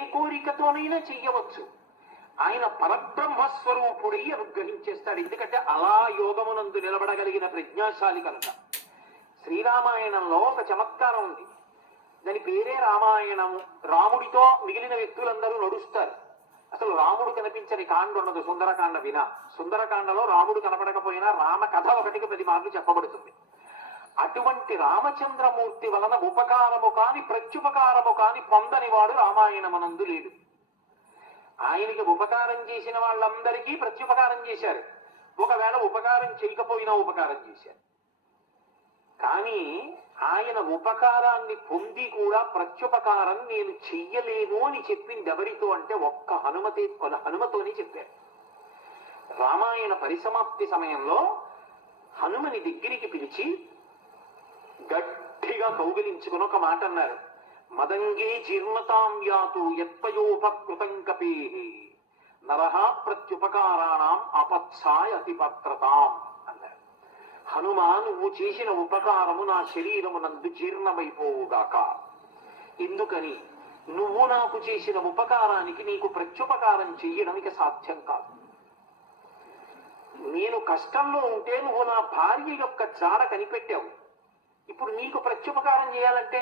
ఏ కోరికతోనైనా చెయ్యవచ్చు. ఆయన పరబ్రహ్మస్వరూపుడై అనుగ్రహించేస్తాడు. ఎందుకంటే అలా యోగమునందు నిలబడగలిగిన ప్రజ్ఞాశాలి కనుక. శ్రీరామాయణంలో ఒక చమత్కారం ఉంది, దాని పేరే రామాయణము. రాముడితో మిగిలిన వ్యక్తులందరూ నడుస్తారు. అసలు రాముడు కనిపించని కాండ ఉండదు సుందరకాండ వినా. సుందరకాండలో రాముడు కనపడకపోయినా రామ కథ 1కి 10 మార్లు చెప్పబడుతుంది. అటువంటి రామచంద్రమూర్తి వలన ఉపకారము కాని ప్రత్యుపకారము కాని పొందని వాడు రామాయణమనందు లేడు. ఆయనకి ఉపకారం చేసిన వాళ్ళందరికీ ప్రత్యుపకారం చేశారు. ఒకవేళ ఉపకారం చేయకపోయినా ఉపకారం చేశారు. కానీ ఆయన ఉపకారాన్ని పొంది కూడా ప్రత్యుపకారం నేను చెయ్యలేను అని చెప్పింది ఎవరితో అంటే ఒక్క హనుమతోనే చెప్పారు. రామాయణ పరిసమాప్తి సమయంలో హనుమని దగ్గరికి పిలిచి గట్టిగా కౌగిలించుకుని ఒక మాట అన్నారు. మదంగే జీర్ణతాం యాతు యత్పయోపకృతం కపేహి నరహ ప్రత్యుపకారాణం అపత్సాయ అతిపత్రతాం అన్నారు. హనుమా, నువ్వు చేసిన ఉపకారము నా శరీరమునందు జీర్ణమైపోవుగాక. ఎందుకని? నువ్వు నాకు చేసిన ఉపకారానికి నీకు ప్రత్యుపకారం చెయ్యడం ఇక సాధ్యం కాదు. నేను కష్టంలో ఉంటే నువ్వు నా భార్య యొక్క జాడ కనిపెట్టావు. ఇప్పుడు నీకు ప్రత్యుపకారం చేయాలంటే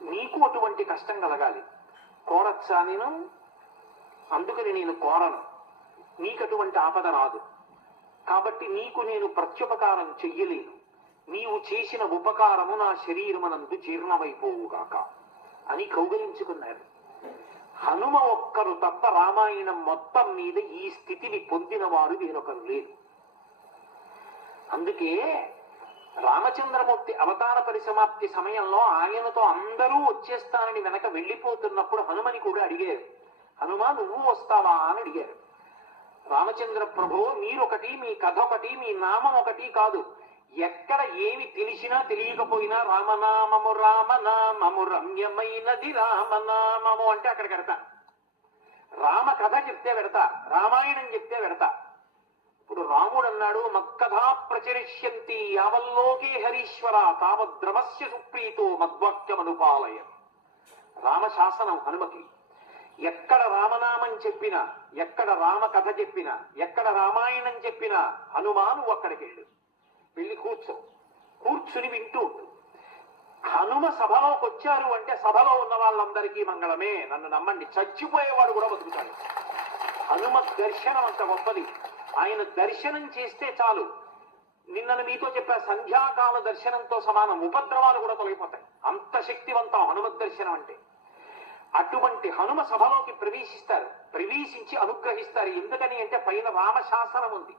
నీకు అటువంటి కష్టం కలగాలి. కోరచ్చా నేను? అందుకని నేను కోరను. నీకు అటువంటి ఆపద రాదు. కాబట్టి నీకు నేను ప్రత్యుపకారం చెయ్యలేను. నీవు చేసిన ఉపకారము నా శరీరమునందు జీర్ణమైపోవుగాక అని కౌగలించుకున్నారు. హనుమ ఒక్కరు తప్ప రామాయణం మొత్తం మీద ఈ స్థితిని పొందిన వారు వేరొకరు లేరు. అందుకే రామచంద్రమూర్తి అవతార పరిసమాప్తి సమయంలో ఆయనతో అందరూ వచ్చేస్తానని వెనక వెళ్ళిపోతున్నప్పుడు హనుమని కూడా అడిగారు. హనుమా, నువ్వు వస్తావా అని అడిగారు. రామచంద్ర ప్రభు, మీరొకటి, మీ కథ ఒకటి, మీ నామం ఒకటి కాదు. ఎక్కడ ఏమి తెలిసినా తెలియకపోయినా రామనామము రామనామము రమ్యమైనది రామనామము అంటే అక్కడ పెడతా. రామ కథ చెప్తే పెడతా, రామాయణం చెప్తే పెడతా. ఇప్పుడు రాముడు అన్నాడు, మక్కథా ప్రచరిష్యంతి యావల్లోకే హరీశ్వర తావద్రమస్య సుప్రీతో మద్వాక్యమనుపాలయ. రామశాసనం హనుమకి. ఎక్కడ రామనామం చెప్పినా, ఎక్కడ రామ కథ చెప్పినా, ఎక్కడ రామాయణం చెప్పినా హనుమా నువ్వు అక్కడికి వెళ్ళి కూర్చుని వింటూ ఉండు. హనుమ సభలోకి వచ్చారు అంటే సభలో ఉన్న వాళ్ళందరికీ మంగళమే. నన్ను నమ్మండి, చచ్చిపోయేవాడు కూడా బతుకుతాడు. హనుమ దర్శనం అంత గొప్పది. ఆయన దర్శనం చేస్తే చాలు. నిన్న మీతో చెప్పా, సంధ్యాకాల దర్శనంతో సమానం. ఉపద్రవాలు కూడా తొలగిపోతాయి. అంత శక్తివంతం హనుమత్ దర్శనం అంటే. అటువంటి హనుమ సభలోకి ప్రవేశిస్తారు. ప్రవేశించి అనుగ్రహిస్తారు. ఎందుకని అంటే పైన రామశాసనం ఉంది.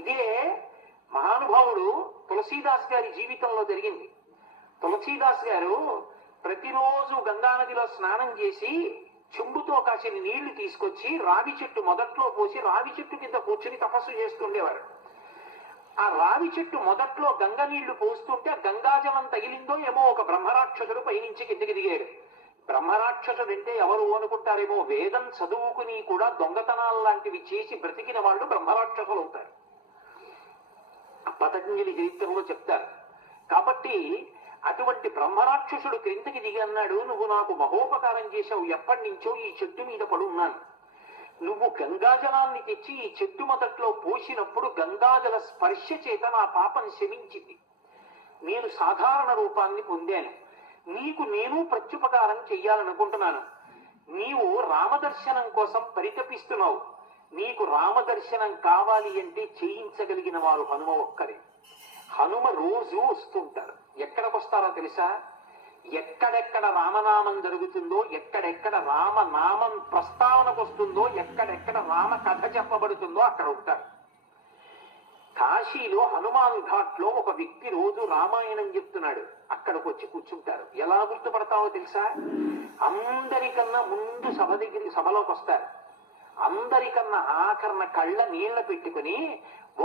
ఇదే మహానుభావుడు తులసీదాస్ గారి జీవితంలో జరిగింది. తులసీదాస్ గారు ప్రతిరోజు గంగానదిలో స్నానం చేసి చెంబుతో కాసిన నీళ్లు తీసుకొచ్చి రావి చెట్టు మొదట్లో పోసి రావి చెట్టు కింద కూర్చుని తపస్సు చేస్తుండేవారు. ఆ రావి చెట్టు మొదట్లో గంగ నీళ్లు పోస్తుంటే గంగాజలం తగిలిందో ఏమో ఒక బ్రహ్మరాక్షసుడు పైనుంచి కిందకి దిగాడు. బ్రహ్మరాక్షసుడు అంటే ఎవరు అనుకుంటారేమో, వేదం చదువుకుని కూడా దొంగతనాలు లాంటివి చేసి బ్రతికిన వాళ్ళు బ్రహ్మరాక్షసులు అవుతారు. పతంజలి చరిత్రలో చెప్తారు. కాబట్టి అటువంటి బ్రహ్మరాక్షసుడు క్రిందకి దిగి అన్నాడు, నువ్వు నాకు మహోపకారం చేశావు. ఎప్పటి నుంచో ఈ చెట్టు మీద పడున్నాను. నువ్వు గంగాజలాన్ని తెచ్చి ఈ చెట్టు మొదట్లో పోసినప్పుడు గంగాజల స్పర్శ చేత నా పాపం శమించింది. నేను సాధారణ రూపాన్ని పొందాను. నీకు నేను ప్రత్యుపకారం చెయ్యాలనుకుంటున్నాను. నీవు రామదర్శనం కోసం పరితపిస్తున్నావు. నీకు రామదర్శనం కావాలి అంటే చేయించగలిగిన వారు హనుమ ఒక్కరే. హనుమ రోజు వస్తుంటారు. ఎక్కడికి వస్తారో తెలుసా? ఎక్కడెక్కడ రామనామం జరుగుతుందో, ఎక్కడెక్కడ రామనామం ప్రస్తావనకు వస్తుందో, ఎక్కడెక్కడ రామ కథ చెప్పబడుతుందో అక్కడ ఉంటారు. కాశీలో హనుమాన్ ఘాట్ లో ఒక వ్యక్తి రోజు రామాయణం చెప్తున్నాడు. అక్కడికి వచ్చి కూర్చుంటారు. ఎలా గుర్తుపడతావో తెలుసా? అందరికన్నా ముందు సభలోకి వస్తారు. అందరికన్నా ఆఖరణ కళ్ళ నీళ్ల పెట్టుకుని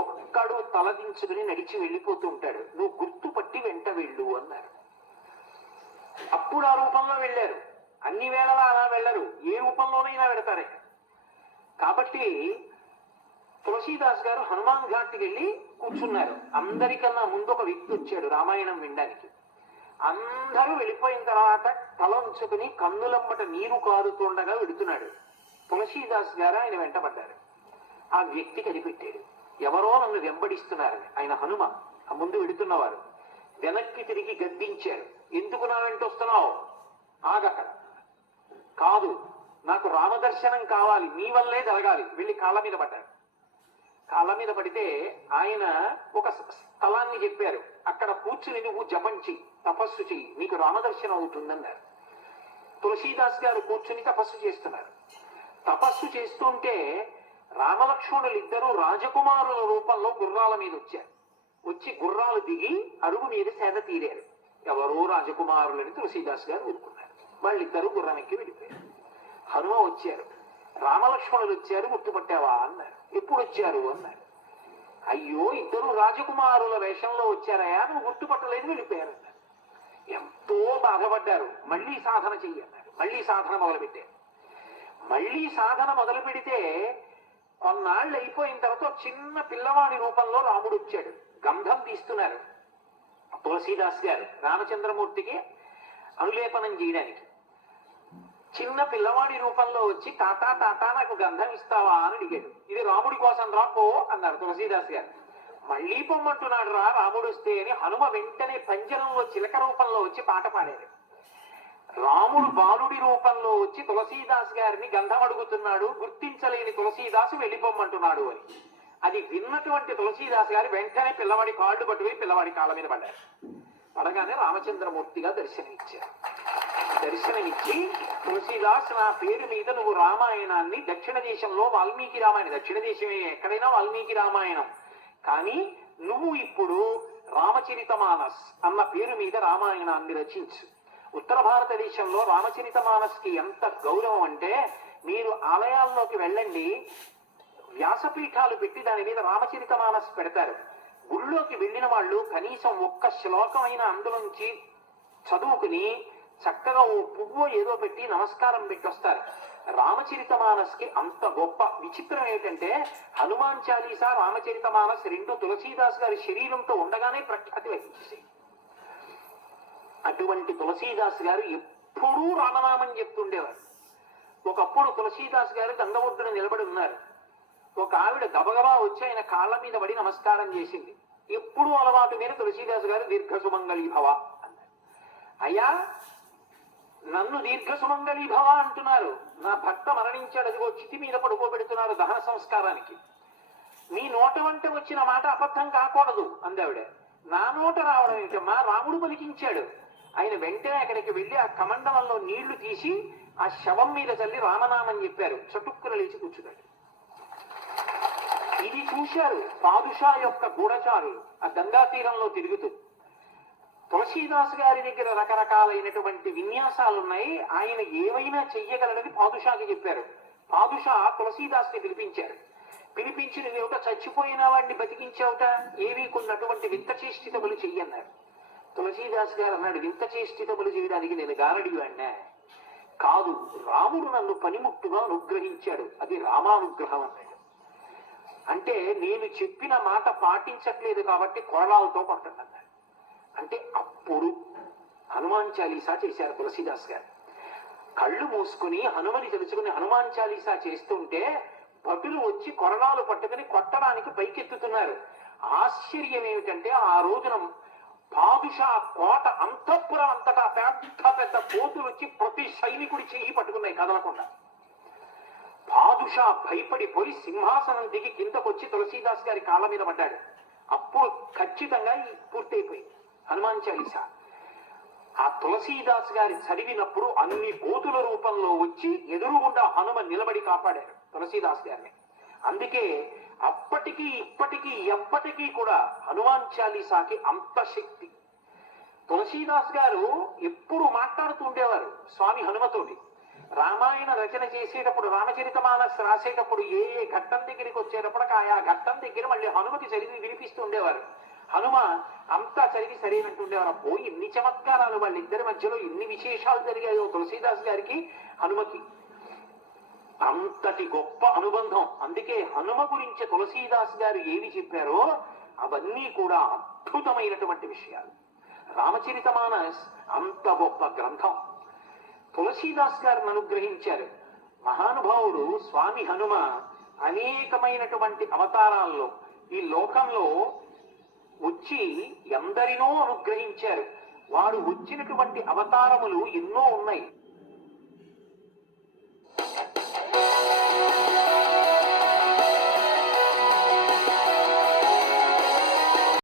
ఒక్కడు తలదించుకుని నడిచి వెళ్ళిపోతూ ఉంటాడు. నువ్వు గుర్తుపట్టి వెంట వెళ్ళు అన్నారు. అప్పుడు ఆ రూపంలో వెళ్ళారు. అన్ని వేళలా అలా వెళ్ళరు, ఏ రూపంలోనైనా వెళతారే. కాబట్టి తులసీదాస్ గారు హనుమాన్ ఘాట్కి వెళ్ళి కూర్చున్నారు. అందరికన్నా ముందు ఒక వ్యక్తి వచ్చాడు రామాయణం వినడానికి. అందరూ వెళ్ళిపోయిన తర్వాత తల ఉంచుకుని కన్నులమ్మట నీరు కారుతుండగా వెడుతున్నాడు. తులసీదాస్ గారు ఆయన వెంటబడ్డారు. ఆ వ్యక్తి కనిపెట్టాడు, ఎవరో నన్ను వెంబడిస్తున్నారని. ఆయన హనుమ, ఆ ముందు వెడుతున్నవారు. వెనక్కి తిరిగి గద్దించారు, ఎందుకు నా వెంట వస్తున్నావు, ఆగక్కడ. కాదు, నాకు రామదర్శనం కావాలి, నీ వల్లే జరగాలి. వెళ్ళి కాళ్ళ మీద పడ్డారు. కాళ్ళ మీద పడితే ఆయన ఒక స్థలాన్ని చెప్పారు, అక్కడ కూర్చుని నువ్వు జపం చెయ్యి, తపస్సు చెయ్యి, నీకు రామదర్శనం అవుతుందన్నారు. తులసీదాస్ గారు కూర్చుని తపస్సు చేస్తున్నారు. తపస్సు చేస్తుంటే రామలక్ష్మణులు ఇద్దరు రాజకుమారుల రూపంలో గుర్రాల మీద వచ్చారు. వచ్చి గుర్రాలు దిగి అరుగు మీద సేద తీరారు. ఎవరో రాజకుమారులని తులసీదాస్ గారు ఊరుకున్నారు. వాళ్ళిద్దరూ గుర్రం ఎక్కి వెళ్ళిపోయారు. హనుమ వచ్చారు, రామలక్ష్మణులు వచ్చారు, గుర్తుపట్టావా అన్నారు. ఎప్పుడు వచ్చారు అన్నారు. అయ్యో, ఇద్దరు రాజకుమారుల వేషంలో వచ్చారయా, నువ్వు గుర్తుపట్టలేదు, వెళ్ళిపోయారన్నారు. ఎంతో బాధపడ్డారు. మళ్ళీ సాధన చెయ్యన్నారు. మళ్ళీ సాధన మొదలుపెట్టారు. మళ్ళీ సాధన మొదలు పెడితే కొన్నాళ్ళు అయిపోయిన తర్వాత చిన్న పిల్లవాడి రూపంలో రాముడు వచ్చాడు. గంధం తీస్తున్నారు తులసీదాస్ గారు రామచంద్రమూర్తికి అనులేపనం చేయడానికి. చిన్న పిల్లవాడి రూపంలో వచ్చి తాతా తాతా నాకు గంధం ఇస్తావా అని అడిగాడు. ఇది రాముడి కోసం రా పో అన్నారు తులసీదాస్ గారు. మళ్ళీ పొమ్మంటున్నాడు రా రాముడు వస్తే అని హనుమ వెంటనే పంజరంలో చిలక రూపంలో వచ్చి పాట పాడారు. రాముడు బాలుడి రూపంలో వచ్చి తులసీదాస్ గారిని గంధం అడుగుతున్నాడు, గుర్తించలేని తులసీదాసు వెళ్ళిపోమ్మంటున్నాడు అని. అది విన్నటువంటి తులసీదాస్ గారు వెంటనే పిల్లవాడి కాళ్ళు పట్టుకుని పిల్లవాడి కాళ్ళ మీద పడ్డారు. పడగానే రామచంద్రమూర్తిగా దర్శనమిచ్చారు. దర్శనమిచ్చి, తులసీదాస్, నా పేరు మీద నువ్వు రామాయణాన్ని, దక్షిణ దేశంలో వాల్మీకి రామాయణం, దక్షిణ దేశమే ఎక్కడైనా వాల్మీకి రామాయణం, కానీ నువ్వు ఇప్పుడు రామచరితమానస్ అన్న పేరు మీద రామాయణాన్ని రచించు. ఉత్తర భారతదేశంలో రామచరితమానస్ కి ఎంత గౌరవం అంటే, మీరు ఆలయాల్లోకి వెళ్ళండి, వ్యాసపీఠాలు పెట్టి దాని మీద రామచరితమానస్ పెడతారు. గుళ్ళోకి వెళ్ళిన వాళ్ళు కనీసం ఒక్క శ్లోకమైన అందులోంచి చదువుకుని చక్కగా ఓ పువ్వు ఏదో పెట్టి నమస్కారం పెట్టి వస్తారు. రామచరితమానస్ కి అంత గొప్ప. విచిత్రం ఏమిటంటే, హనుమాన్ చాలీసా, రామచరితమానస్ రెండు తులసీదాస్ గారి శరీరంతో ఉండగానే ప్రఖ్యాతి వహించేసాయి. అటువంటి తులసీదాస్ గారు ఎప్పుడూ రామనామం చెప్తుండేవారు. ఒకప్పుడు తులసీదాస్ గారు గంగవొడ్డున నిలబడి ఉన్నారు. ఒక ఆవిడ గబగబా వచ్చి ఆయన కాళ్ళ మీద పడి నమస్కారం చేసింది. ఎప్పుడు అలవాటు మీద తులసీదాస్ గారు దీర్ఘ సుమంగళీ భవ అన్నారు. అయ్యా, నన్ను దీర్ఘ సుమంగళీ భవ అంటున్నారు, నా భర్త మరణించాడు, అదిగో చితి మీద పడుకోబెడుతున్నారు దహన సంస్కారానికి, మీ నోట వంట వచ్చిన మాట అబద్ధం కాకూడదు అందావిడ. నా నోట రావడం ఏంటమ్మా, రాముడు పలికించాడు. ఆయన వెంటనే అక్కడికి వెళ్ళి ఆ కమండలంలో నీళ్లు తీసి ఆ శవం మీద చల్లి రామనామని చెప్పారు. చటుక్కున లేచి కూర్చున్నాడు. ఇది చూశారు పాదుషా యొక్క గూఢచారులు ఆ గంగా తీరంలో తిరుగుతూ. తులసీదాస్ గారి దగ్గర రకరకాలైనటువంటి విన్యాసాలున్నాయి, ఆయన ఏవైనా చెయ్యగలడని పాదుషాకి చెప్పారు. పాదుషా తులసీదాస్ ని పిలిపించారు. పిలిపించి, నువ్వేమిట చచ్చిపోయిన వాడిని బతికించావుట, ఏవి కొన్నటువంటి వింత చేష్టితములు చెయ్యన్నారు. తులసీదాస్ గారు అన్నాడు, వింత చేష్టితములు చేయడానికి నేను గారడి వాడినా? కాదు, రాముడు నన్ను పనిముట్టుగా అనుగ్రహించాడు, అది రామానుగ్రహం అన్నాడు. అంటే నేను చెప్పిన మాట పాటించట్లేదు కాబట్టి కొరడాలతో కొట్టండి. అంటే అప్పుడు హనుమాన్ చాలీసా చేశారు తులసీదాస్ గారు. కళ్ళు మూసుకుని హనుమని తెలుసుకుని హనుమాన్ చాలీసా చేస్తుంటే భటులు వచ్చి కొరడాలు పట్టుకుని కొట్టడానికి పైకెత్తుతున్నారు. ఆశ్చర్యం ఏమిటంటే, ఆ రోజున పాదుషా కోట అంతఃపురం అంతటా పెద్ద పెద్ద కోతులు వచ్చి ప్రతి సైనికుడి చెయ్యి పట్టుకున్నాయి కదలకుండా. పాదుషా భయపడిపోయి సింహాసనం దిగి కిందకొచ్చి తులసీదాస్ గారి కాళ్ళ మీద పడ్డాడు. అప్పుడు ఖచ్చితంగా పూర్తయిపోయింది హనుమాన్ చాలీసా. ఆ తులసీదాస్ గారి చదివినప్పుడు అన్ని కోతుల రూపంలో వచ్చి ఎదురుగుండా హనుమ నిలబడి కాపాడారు తులసీదాస్ గారిని. అందుకే అప్పటికీ ఇప్పటికీ ఎప్పటికీ కూడా హనుమాన్ చాలీసాకి అంత శక్తి. తులసీదాస్ గారు ఎప్పుడు మాట్లాడుతూ ఉండేవారు స్వామి హనుమతోటి. రామాయణ రచన చేసేటప్పుడు, రామచరితమానస్ రాసేటప్పుడు ఏ ఏ ఘట్టం దగ్గరికి వచ్చేటప్పుడు ఆయా ఘట్టం దగ్గర మళ్ళీ హనుమకి చదివి వినిపిస్తూ ఉండేవారు. హనుమ అంతా చదివి సరైనట్టుండేవారు. అబ్బో, ఇన్ని చమత్కారాలు వాళ్ళిద్దరి మధ్యలో, ఇన్ని విశేషాలు జరిగాయో తులసీదాస్ గారికి హనుమకి. అంతటి గొప్ప అనుబంధం. అందుకే హనుమ గురించి తులసీదాస్ గారు ఏవి చెప్పారో అవన్నీ కూడా అద్భుతమైనటువంటి విషయాలు. రామచరితమానస్ అంత గొప్ప గ్రంథం. తులసీదాస్ గారిని అనుగ్రహించారు. మహానుభావుడు స్వామి హనుమ అనేకమైనటువంటి అవతారాల్లో ఈ లోకంలో వచ్చి ఎందరినో అనుగ్రహించారు. వారు వచ్చినటువంటి అవతారములు ఎన్నో ఉన్నాయి.